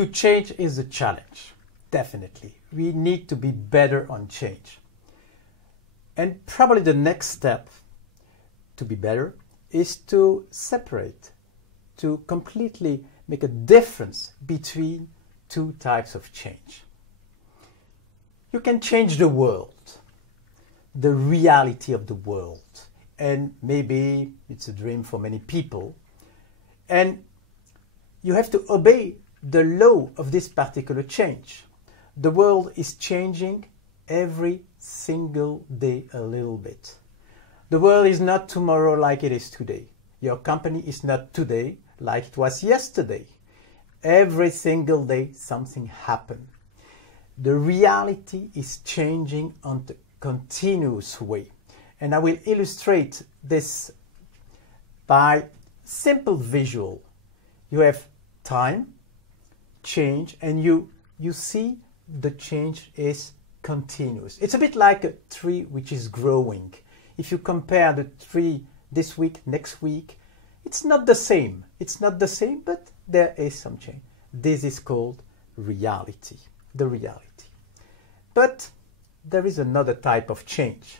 To change is a challenge, definitely. We need to be better on change. And probably the next step to be better is to separate, to completely make a difference between two types of change. You can change the world, the reality of the world, and maybe it's a dream for many people, and you have to obey the law of this particular change. The world is changing every single day a little bit. The world is not tomorrow like it is today. Your company is not today like it was yesterday. Every single day something happens. The reality is changing on a continuous way. And I will illustrate this by simple visual. You have time, change, and you see the change is continuous. It's a bit like a tree which is growing. If you compare the tree this week, next week, it's not the same. It's not the same, but there is some change. This is called reality, the reality. But there is another type of change,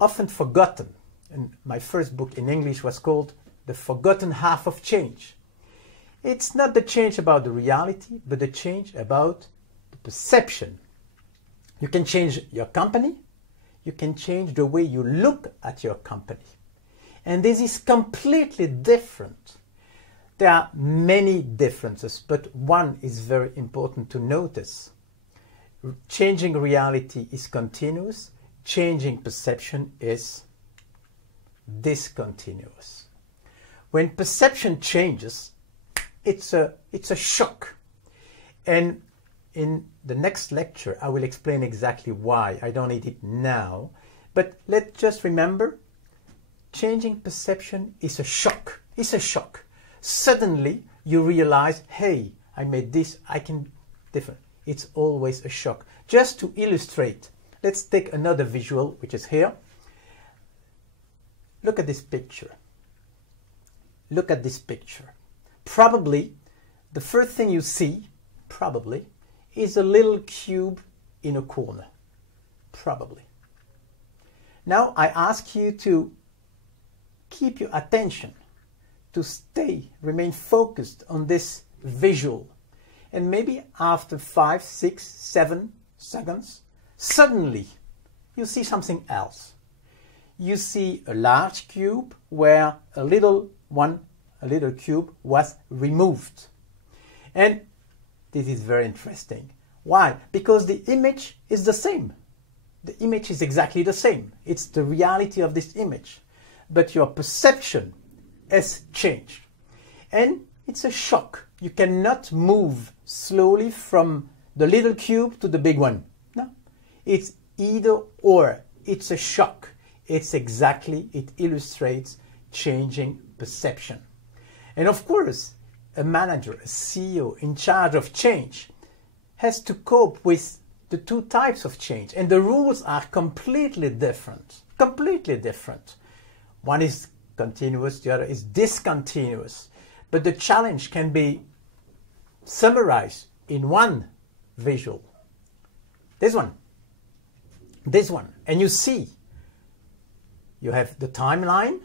often forgotten. And my first book in English was called The Forgotten Half of Change. It's not the change about the reality, but the change about the perception. You can change your company. You can change the way you look at your company. And this is completely different. There are many differences, but one is very important to notice. Changing reality is continuous. Changing perception is discontinuous. When perception changes, it's a shock. And in the next lecture, I will explain exactly why. I don't need it now. But let's just remember, changing perception is a shock. It's a shock. Suddenly, you realize, hey, I made this, I can different. It's always a shock. Just to illustrate, let's take another visual, which is here. Look at this picture. Look at this picture. Probably, the first thing you see, probably, is a little cube in a corner. Probably. Now I ask you to keep your attention, to remain focused on this visual. And maybe after 5, 6, 7 seconds, suddenly you see something else. You see a large cube where a little cube was removed. And this is very interesting. Why? Because the image is the same. The image is exactly the same. It's the reality of this image. But your perception has changed. And it's a shock. You cannot move slowly from the little cube to the big one. No. It's either or. It's a shock. It illustrates changing perception. And of course, a manager, a CEO in charge of change has to cope with the two types of change. And the rules are completely different. Completely different. One is continuous, the other is discontinuous. But the challenge can be summarized in one visual. This one. This one. And you see, you have the timeline.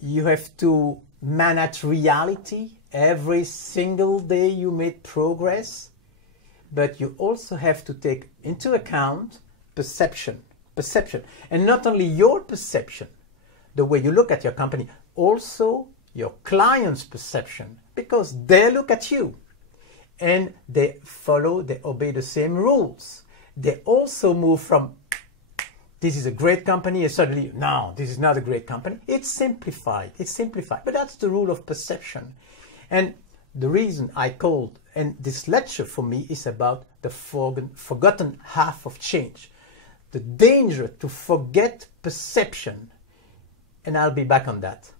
You have to manage reality. Every single day you made progress. But you also have to take into account perception. Perception. And not only your perception, the way you look at your company, also your client's perception, because they look at you and they obey the same rules. They also move from, this is a great company, and suddenly, no, this is not a great company. It's simplified, but that's the rule of perception. And the reason I called, and this lecture for me is about the forgotten half of change. The danger to forget perception, and I'll be back on that.